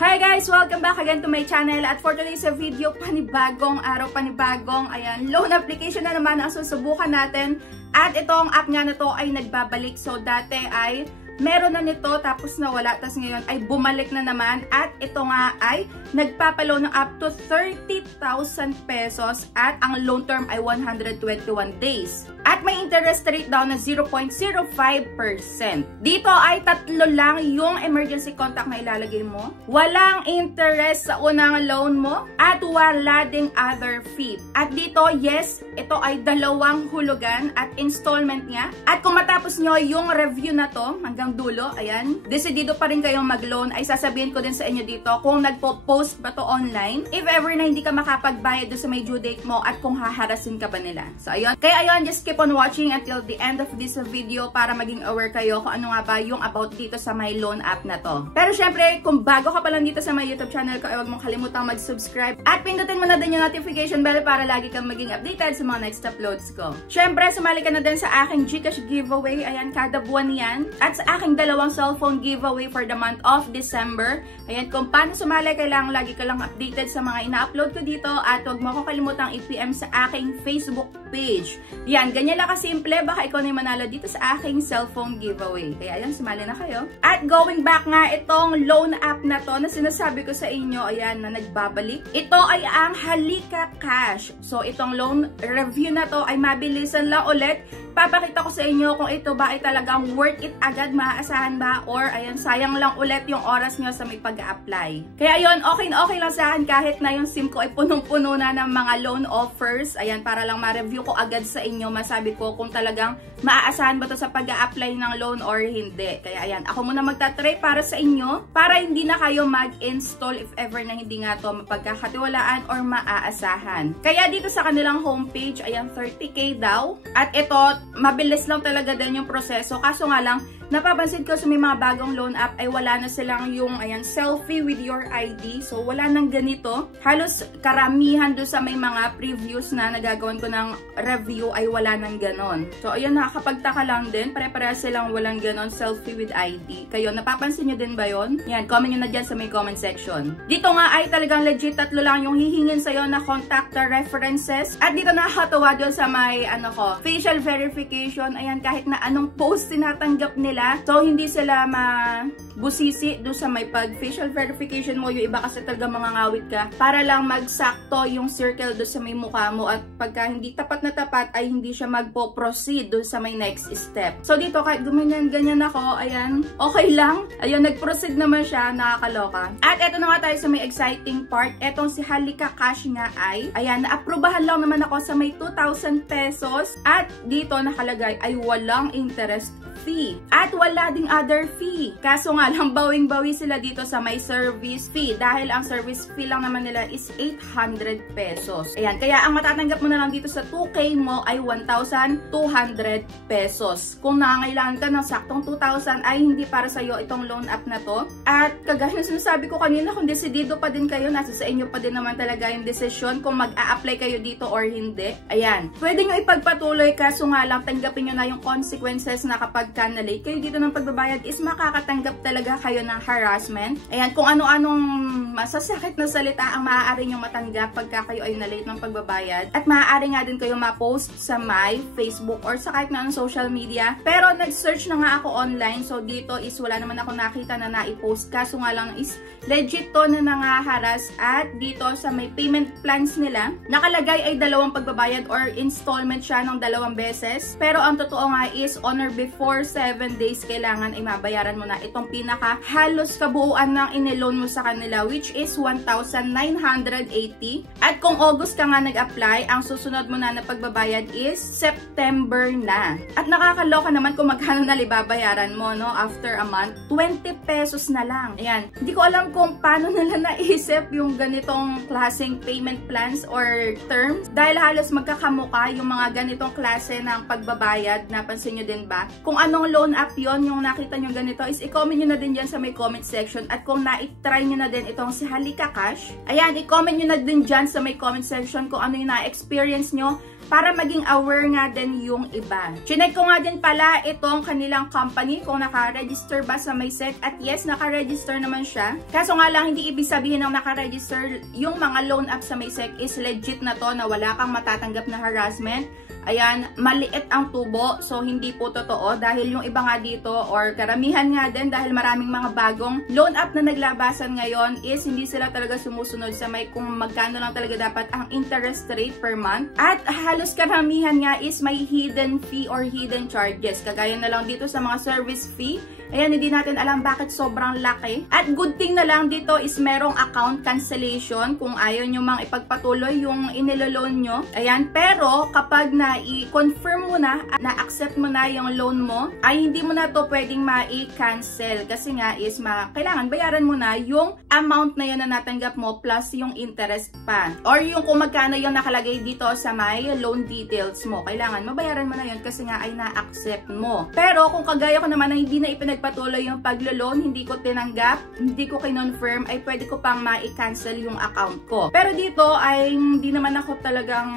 Hi guys! Welcome back again to my channel. At for today's video, panibagong araw, panibagong loan application na naman ang susubukan natin. At itong app nga na to ay nagbabalik. So dati ay meron na nito tapos nawala. Tapos ngayon ay bumalik na naman. At ito nga ay nagpapaloan ng up to 30,000 pesos. At ang loan term ay 121 days. At may interest rate daw na 0.05%. Dito ay tatlo lang yung emergency contact na ilalagay mo. Walang interest sa unang loan mo. At wala ding other fee. At dito, yes, ito ay dalawang hulugan at installment nga. At kung matapos nyo yung review na to hanggang dulo, ayan, desidido pa rin kayong mag-loan, ay sasabihin ko din sa inyo dito kung nagpo-post ba to online. If ever na hindi ka makapagbayad doon sa may due date mo at kung haharasin ka ba nila. So, ayun. Kaya ayun, just keep on watching until the end of this video para maging aware kayo kung ano nga ba yung about dito sa my loan app na to. Pero syempre, kung bago ka pa lang dito sa my YouTube channel ko, ay huwag mong kalimutang mag-subscribe at pindutin mo na din yung notification bell para lagi kang maging updated sa mga next uploads ko. Syempre, sumali ka na din sa aking GCash giveaway. Ayan, kada buwan yan. At sa aking dalawang cellphone giveaway for the month of December. Ayan, kung paano sumali, kailangan lagi ka lang updated sa mga ina-upload ko dito at huwag mo ko kalimutang i-PM sa aking Facebook page. Yan, ganyan lang kasimple. Baka ikaw na yung manalo dito sa aking cellphone giveaway. Kaya ayan, sumali na kayo. At going back nga, itong loan app na to na sinasabi ko sa inyo, ayan, na nagbabalik. Ito ay ang Halika Cash. So, itong loan review na to ay mabilisan lang ulit. Papakita ko sa inyo kung ito ba ay talagang worth it agad, maaasahan ba, or ayan, sayang lang ulit yung oras nyo sa may pag-a-apply. Kaya ayun, okay na okay lang sa akin kahit na yung SIM ko ay punong-puno na ng mga loan offers. Ayan, para lang ma-review ko agad sa inyo, masabi ko kung talagang maaasahan ba to sa pag-a-apply ng loan or hindi. Kaya ayan, ako muna magta-try para sa inyo, para hindi na kayo mag-install if ever na hindi nga to mapagkakatiwalaan or maaasahan. Kaya dito sa kanilang homepage, ayan, 30K daw. At ito, mabilis lang talaga din yung proseso. Kaso nga lang, napapansin ko sa may mga bagong loan app ay wala na silang yung ayan, selfie with your ID. So, wala nang ganito. Halos karamihan doon sa may mga previews na nagagawan ko ng review ay wala nang ganon. So, ayun, nakakapagtaka lang din. Pare-pareha silang walang ganon, selfie with ID. Kayo, napapansin nyo din ba yun? Yan, comment nyo na dyan sa may comment section. Dito nga ay talagang legit tatlo lang yung hihingin sa'yo na contact references. At dito nakakatawa doon sa may facial verification. Ayan, kahit na anong post tinatanggap nila. So, hindi sila mabusisi doon sa may pag-facial verification mo. Yung iba kasi talaga mangangawit ka para lang magsakto yung circle doon sa may mukha mo at pagka hindi tapat na tapat ay hindi siya magpo-proceed doon sa may next step. So, dito kahit gumanyan-ganyan ako, ayan, okay lang. Ayun, nag-proceed naman siya, nakakaloka. At eto na nga tayo sa may exciting part. Etong si Halika Cash nga ay, ayan, naaprubahan lang naman ako sa may 2,000 pesos at dito nakalagay ay walang interest fee. At wala ding other fee. Kaso nga lang, bawing-bawi sila dito sa may service fee. Dahil ang service fee lang naman nila is 800 pesos. Ayan, kaya ang matatanggap mo na lang dito sa 2K mo ay 1,200 pesos. Kung nangangailangan ka ng saktong 2,000 ay hindi para sa'yo itong loan app na to. At kagaya ng sinasabi ko kanina, kung desidido pa din kayo, nasa sa inyo pa din naman talaga yung desisyon kung mag-a-apply kayo dito or hindi. Ayan, pwede nyo ipagpatuloy kaso nga lang, tanggapin nyo na yung consequences na kapag na late kayo dito ng pagbabayad is makakatanggap talaga kayo ng harassment. Ayan, kung ano-anong masasakit na salita ang maaari nyo matanggap pagka kayo ay na-late ng pagbabayad. At maaari nga din kayo ma-post sa my Facebook or sa kahit na anong social media. Pero nag-search na nga ako online. So dito is wala naman ako nakita na na-i-post. Kaso nga lang is legit to na nangaharas. At dito sa may payment plans nila, nakalagay ay dalawang pagbabayad or installment siya ng 2 beses. Pero ang totoo nga is on or before 7 days kailangan ay mabayaran mo na itong pinaka halos kabuuan ng iniloan mo sa kanila, which is 1,980. At kung August ka nga nag-apply, ang susunod mo na pagbabayad is September na. At nakakaloka naman kung magkano na libabayaran mo, no? After a month, 20 pesos na lang. Ayan. Hindi ko alam kung paano nila naisip yung ganitong klaseng payment plans or terms. Dahil halos magkakamuka yung mga ganitong klase ng pagbabayad. Napansin nyo din ba? Kung anong loan app yon yung nakita nyo ganito is i-comment nyo na din dyan sa may comment section. At kung na-try nyo na din itong si Halika Cash, ayan, i-comment nyo na din dyan sa may comment section kung ano yung na-experience nyo para maging aware nga din yung iba. Chinek ko nga din pala itong kanilang company kung naka-register ba sa may SEC at yes, naka-register naman siya. Kaso nga lang, hindi ibig sabihin ng naka-register yung mga loan app sa may SEC is legit na to, na wala kang matatanggap na harassment. Ayan, maliit ang tubo, so hindi po totoo dahil yung iba nga dito or karamihan nga din dahil maraming mga bagong loan app na naglabasan ngayon is hindi sila talaga sumusunod sa may kung magkano lang talaga dapat ang interest rate per month. At halos karamihan nga is may hidden fee or hidden charges. Kagaya na lang dito sa mga service fee. Ayan, hindi natin alam bakit sobrang laki. At good thing na lang dito is merong account cancellation kung ayaw nyo mang ipagpatuloy yung iniloloan nyo. Ayan, pero kapag na-confirm mo na-accept mo na yung loan mo, ay hindi mo na to pwedeng ma-cancel. Kasi nga is kailangan bayaran mo na yung amount na yun na natanggap mo plus yung interest pa. Or yung kung magkano yung nakalagay dito sa may loan details mo. Kailangan mabayaran mo na yun kasi nga ay na-accept mo. Pero kung kagaya ko naman na hindi na ipinagpatuloy yung paglo-loan, hindi ko tinanggap, hindi ko kinonfirm, ay pwede ko pang ma-cancel yung account ko. Pero dito ay hindi naman ako talagang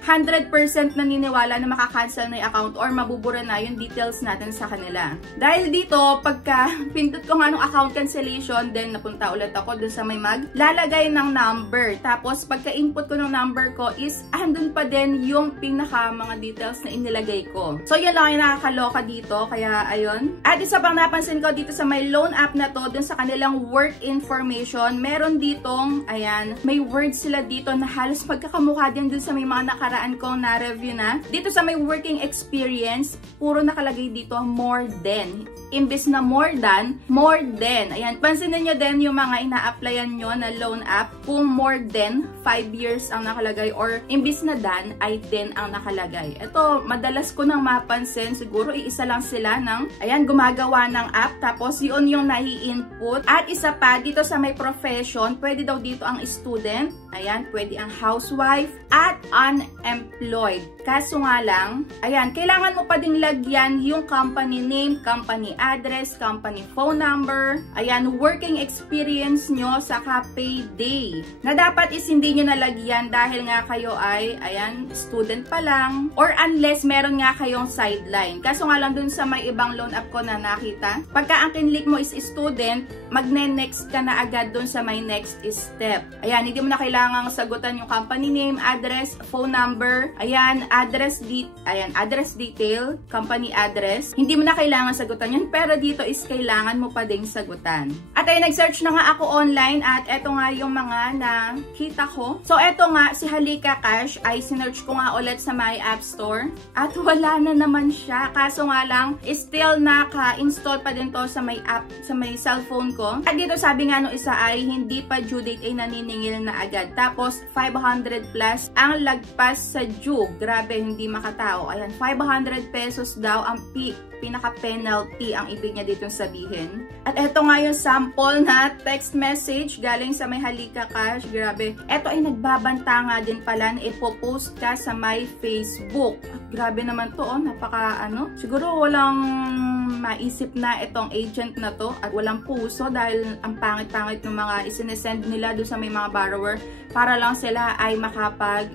100% naniniwala na makakancel na yung account or mabubura na yung details natin sa kanila. Dahil dito, pagka pindot ko nga ng account cancellation, then napunta ulit ako dun sa may maglalagay ng number. Tapos, pagka-input ko ng number ko is andun pa din yung pinaka mga details na inilagay ko. So, yun lang yung nakakaloka dito. Kaya, ayun. At isa pang napansin ko dito sa may loan app na to, dun sa kanilang work information, meron ditong, ayan, may words sila dito na halos magkakamukha din dun sa may mga nakaraan kong na-review na. Dito sa may working experience, puro nakalagay dito more than. Imbes na more than, more than. Ayan, pansinin nyo din yung mga ina-applyan nyo na loan app kung more than 5 years ang nakalagay or imbes na than ay then ang nakalagay. Ito, madalas ko nang mapansin, siguro iisa lang sila ng, ayan, gumagawa ng app tapos yun yung nahi-input. At isa pa, dito sa may profession, pwede daw dito ang student, ayan, pwede ang housewife at unemployed. Kaso nga lang, ayan, kailangan mo pa ding lagyan yung company name, company address, company phone number, ayan, working experience nyo, saka payday. Na dapat is hindi nyo nalagyan dahil nga kayo ay, ayan, student pa lang, or unless meron nga kayong sideline. Kaso nga lang dun sa may ibang loan app ko na nakita, pagka ang kinlik mo is student, magne-next ka na agad dun sa may next step. Ayan, hindi mo na kailangang sagutan yung company name, address, phone number, ayan, address detail, company address. Hindi mo na kailangan sagutan yun, pero dito is kailangan mo pa ding sagutan. At ay nag-search na nga ako online at eto nga yung mga nakita ko. So eto nga, si Halika Cash ay sinearch ko nga ulit sa my app store at wala na naman siya. Kaso nga lang, still naka-install pa din to sa may app, sa may cellphone ko. At dito sabi nga nung isa ay hindi pa due date ay naniningil na agad. Tapos 500 plus ang lagpas sa due. Grabe, hindi makatao. Ayan, 500 pesos daw ang pinaka-penalty ang ibig niya dito sabihin. At eto nga yung sample na text message galing sa may Halika Cash. Grabe. Eto ay nagbabanta nga din pala na ipopost ka sa my Facebook. Grabe naman to, oh. Napaka siguro walang maisip na itong agent na to at walang puso dahil ang pangit-pangit ng mga isinesend nila doon sa may mga borrower para lang sila ay makakota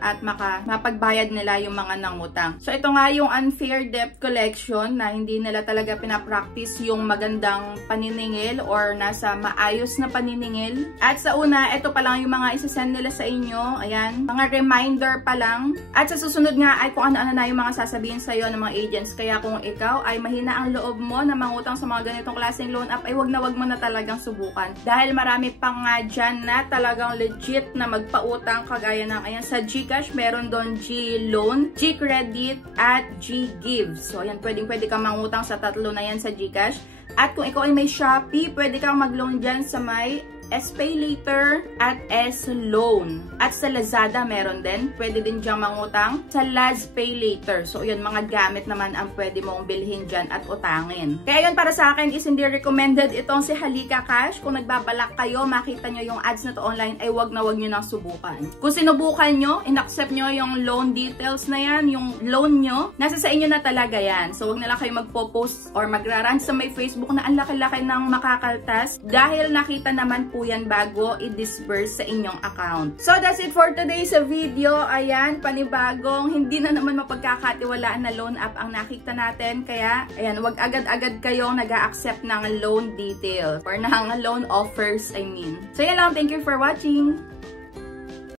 at mapagbayad nila yung mga nangutang. So ito nga yung unfair debt collection na hindi nila talaga pinapractice yung magandang paniningil or nasa maayos na paniningil. At sa una, ito pa lang yung mga isasend nila sa inyo. Ayan, mga reminder pa lang. At sa susunod nga ay kung ano-ano na yung mga sasabihin sa iyo ng mga agents. Kaya kung ikaw ay mahina ang loob mo na mangutang sa mga ganitong klaseng loan app, ay wag mo na talagang subukan. Dahil marami pang nga dyan na talagang legit na magpautang kagaya ng ayan sa GCash, meron doon G-Loan, G-Credit at G-Give. So ayan, pwede kang mangutang sa tatlo na yan sa GCash. At kung ikaw ay may Shopee, pwede kang mag-loan dyan sa may S-Paylater at S-Loan. At sa Lazada meron din. Pwede din diyang mangutang sa LazPaylater. So yun, mga gamit naman ang pwede mong bilhin dyan at utangin. Kaya yun, para sa akin is hindi recommended itong si Halika Cash. Kung nagbabalak kayo, makita nyo yung ads na to online, ay wag nyo nang subukan. Kung sinubukan nyo, in-accept nyo yung loan details na yan, yung loan nyo, nasa sa inyo na talaga yan. So wag na lang kayo magpo-post or magrarant sa may Facebook na ang laki-laki ng makakaltas dahil nakita naman po po yan bago i-disburse sa inyong account. So that's it for today's video. Ayan, panibagong hindi na naman mapagkakatiwalaan na loan app ang nakita natin. Kaya, ayan, wag agad-agad kayong nag-a-accept ng loan details or ng loan offers, I mean. So yan lang, thank you for watching.